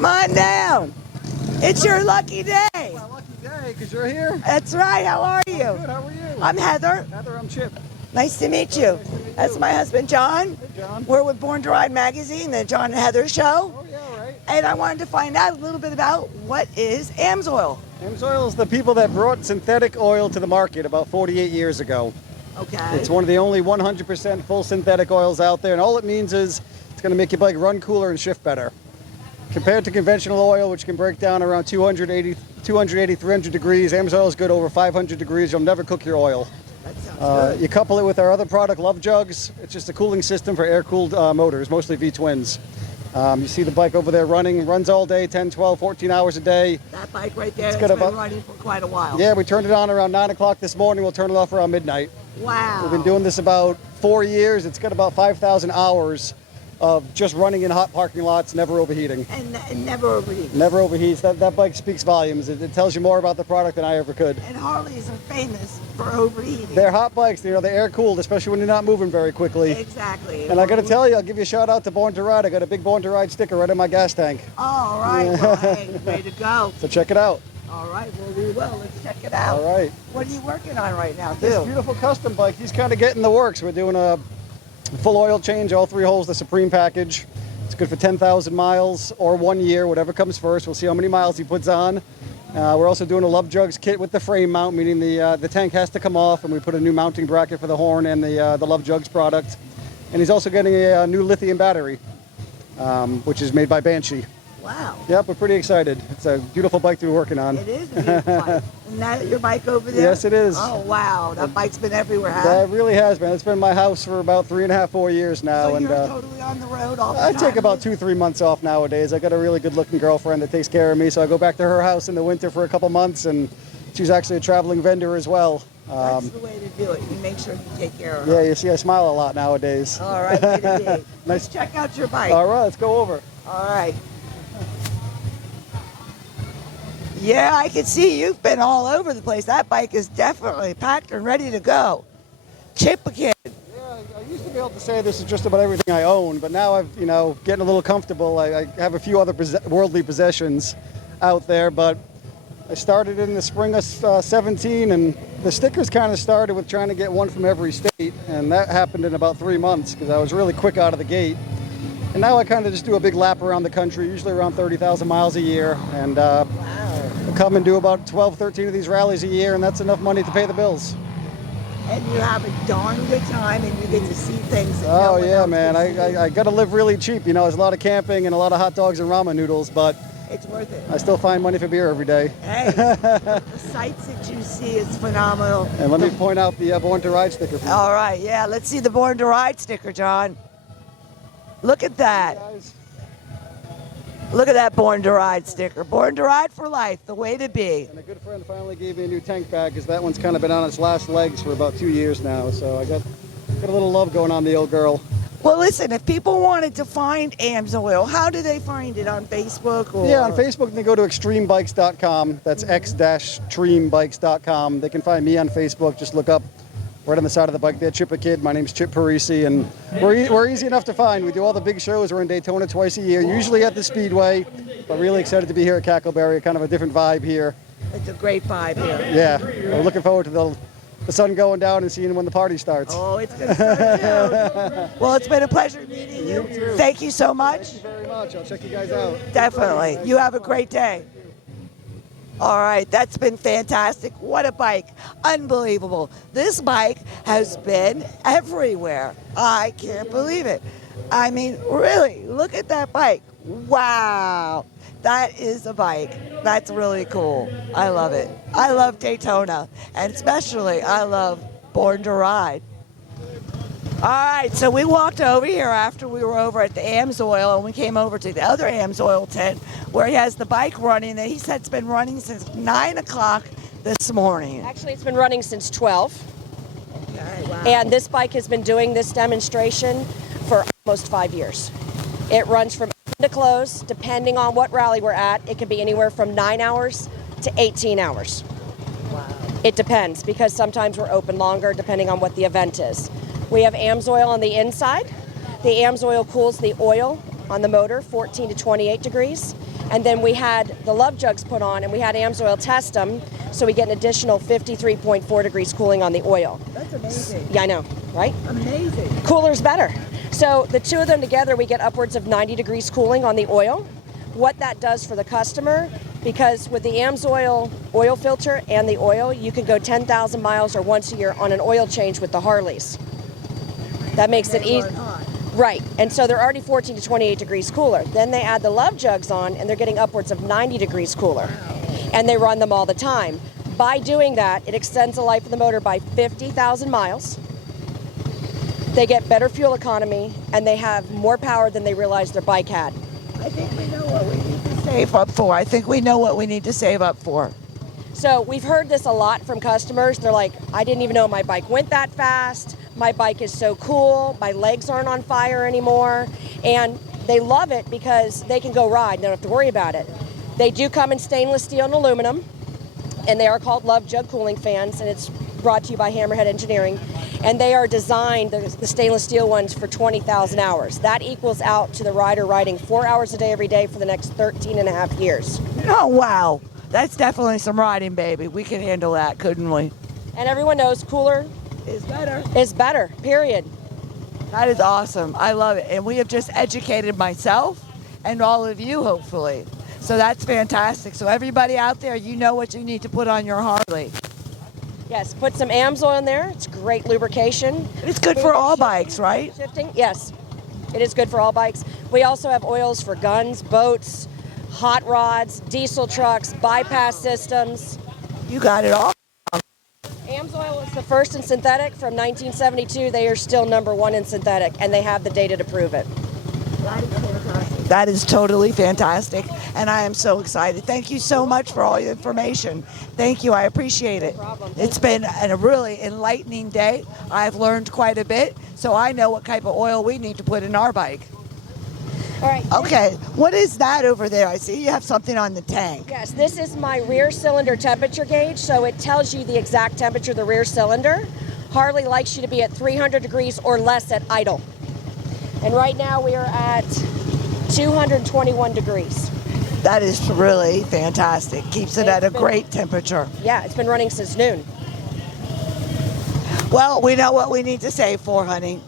Come on down. It's your lucky day. My lucky day, because you're here. That's right. How are you? Good. How are you? I'm Heather. Heather, I'm Chip. Nice to meet you. Nice to meet That's you. my husband, John. Hey, John. We're with Born to Ride magazine, the John and Heather show. Oh, yeah, right. And I wanted to find out a little bit about what is Amsoil. Amsoil is the people that brought synthetic oil to the market about 48 years ago. Okay. It's one of the only 100% full synthetic oils out there, and all it means is it's going to make your bike run cooler and shift better. Compared to conventional oil, which can break down around 280, 300 degrees, Amsoil is good over 500 degrees. You'll never cook your oil. That sounds good. You couple it with our other product, Love Jugs. It's just a cooling system for air-cooled motors, mostly V-twins. You see the bike over there running, runs all day, 10, 12, 14 hours a day. That bike right there has got been about- running for quite a while. Yeah, we turned it on around 9 o'clock this morning. We'll turn it off around midnight. Wow. We've been doing this about 4 years. It's got about 5,000 hours of just running in hot parking lots, never overheating. And never overheats. Never overheats. That bike speaks volumes. It tells you more about the product than I ever could. And Harleys are famous for overheating. They're hot bikes. They're air cooled, especially when you're not moving very quickly. Exactly. And I got to tell you, I'll give you a shout out to Born to Ride. I got a big Born to Ride sticker right in my gas tank. All right. Well, hey, way to go. So check it out. All right. Well, we will. Let's check it out. All right. What are you working on right now, This too? beautiful custom bike, he's kind of getting the works. We're doing a full oil change, all 3 holes, the Supreme package. It's good for 10,000 miles or 1 year, whatever comes first. We'll see how many miles he puts on. We're also doing a Love Jugs kit with the frame mount, meaning the tank has to come off, and we put a new mounting bracket for the horn and the Love Jugs product. And he's also getting a new lithium battery, which is made by Banshee. Wow. Yep, we're pretty excited. It's a beautiful bike to be working on. It is a beautiful bike. Isn't that your bike over there? Yes, it is. Oh, wow. That bike's been everywhere, huh? That really has been. It's been in my house for about 3.5, 4 years now. So and you're totally on the road all the I time? take about 2-3 months off nowadays. I got a really good-looking girlfriend that takes care of me, so I go back to her house in the winter for a couple months, and she's actually a traveling vendor as well. That's the way to do it. You make sure you take care of her. Yeah, you see, I smile a lot nowadays. All right, way to be. Nice. Let's check out your bike. All right, let's go over. All right. Yeah, I can see you've been all over the place. That bike is definitely packed and ready to go. Chip again. Yeah, I used to be able to say this is just about everything I own, but now I've, getting a little comfortable. I have a few other worldly possessions out there, but I started in the spring of 17, and the stickers kind of started with trying to get one from every state, and that happened in about 3 months because I was really quick out of the gate. And now I kind of just do a big lap around the country, usually around 30,000 miles a year, and I come and do about 12, 13 of these rallies a year, and that's enough money to pay the bills. And you have a darn good time, and you get to see things that no Oh one yeah, else man, gets to see. I got to live really cheap. There's a lot of camping and a lot of hot dogs and ramen noodles, but It's worth it. I still find money for beer every day. Hey, the sights that you see is phenomenal. And let me point out the Born to Ride sticker for you. All right, yeah, let's see the Born to Ride sticker, John. Look at that. Guys. Look at that Born to Ride sticker. Born to Ride for life, the way to be. And a good friend finally gave me a new tank bag because that one's kind of been on its last legs for about 2 years now. So I got a little love going on the old girl. Well, listen, if people wanted to find Amsoil, how do they find it? On Facebook? Or? Yeah, on Facebook they go to extremebikes.com. That's x-tremebikes.com. They can find me on Facebook. Just look up right on the side of the bike there, Chip a Kid. My name's Chip Parisi, and we're easy enough to find. We do all the big shows. We're in Daytona twice a year, usually at the Speedway, but really excited to be here at Cackelbery. Kind of a different vibe here. It's a great vibe here. Yeah, we're looking forward to the sun going down and seeing when the party starts. Oh, it's going to start soon. Well, it's been a pleasure meeting you. You too. Thank you so much. Thank you very much. I'll check you guys out. Definitely. You have a great day. All right, that's been fantastic. What a bike. Unbelievable. This bike has been everywhere. I can't believe it. I mean, really, look at that bike. Wow. That is a bike. That's really cool. I love it. I love Daytona, and especially I love Born to Ride. All right, so we walked over here after we were over at the Amsoil, and we came over to the other Amsoil tent where he has the bike running that he said it's been running since 9 o'clock this morning. Actually, it's been running since 12. Okay, wow. And this bike has been doing this demonstration for almost 5 years. It runs from open to close, depending on what rally we're at. It can be anywhere from 9 hours to 18 hours. Wow. It depends, because sometimes we're open longer depending on what the event is. We have Amsoil on the inside. The Amsoil cools the oil on the motor 14 to 28 degrees. And then we had the love jugs put on, and we had Amsoil test them, so we get an additional 53.4 degrees cooling on the oil. That's amazing. Yeah, I know, right? Amazing. Cooler's better. So the two of them together, we get upwards of 90 degrees cooling on the oil. What that does for the customer, because with the Amsoil oil filter and the oil, you can go 10,000 miles or once a year on an oil change with the Harleys. That makes it easy. Right, and so they're already 14 to 28 degrees cooler. Then they add the love jugs on, and they're getting upwards of 90 degrees cooler. And they run them all the time. By doing that, it extends the life of the motor by 50,000 miles. They get better fuel economy, and they have more power than they realized their bike had. I think we know what we need to save up for. I think we know what we need to save up for. So we've heard this a lot from customers. They're like, I didn't even know my bike went that fast. My bike is so cool. My legs aren't on fire anymore. And they love it because they can go ride. They don't have to worry about it. They do come in stainless steel and aluminum, and they are called Love Jug cooling fans, and it's brought to you by Hammerhead Engineering. And they are designed, the stainless steel ones, for 20,000 hours. That equals out to the rider riding 4 hours a day every day for the next 13 and a half years. Oh, wow. That's definitely some riding, baby. We can handle that, couldn't we? And everyone knows cooler Is better. is better, period. That is awesome. I love it. And we have just educated myself and all of you, hopefully. So that's fantastic. So everybody out there, you know what you need to put on your Harley. Yes, put some Amsoil in there. It's great lubrication. It's good for all bikes, right? Shifting, yes. It is good for all bikes. We also have oils for guns, boats, hot rods, diesel trucks, bypass systems. You got it all. Amsoil is the first in synthetic from 1972. They are still #1 in synthetic, and they have the data to prove it. That is totally fantastic, and I am so excited. Thank you so much for all your information. Thank you, I appreciate it. No problem. It's been a really enlightening day. I've learned quite a bit, so I know what type of oil we need to put in our bike. All right. Okay, what is that over there? I see you have something on the tank. Yes, this is my rear cylinder temperature gauge, so it tells you the exact temperature of the rear cylinder. Harley likes you to be at 300 degrees or less at idle. And right now we are at 221 degrees. That is really fantastic. Keeps it at a been- great temperature. Yeah, it's been running since noon. Well, we know what we need to save for, honey.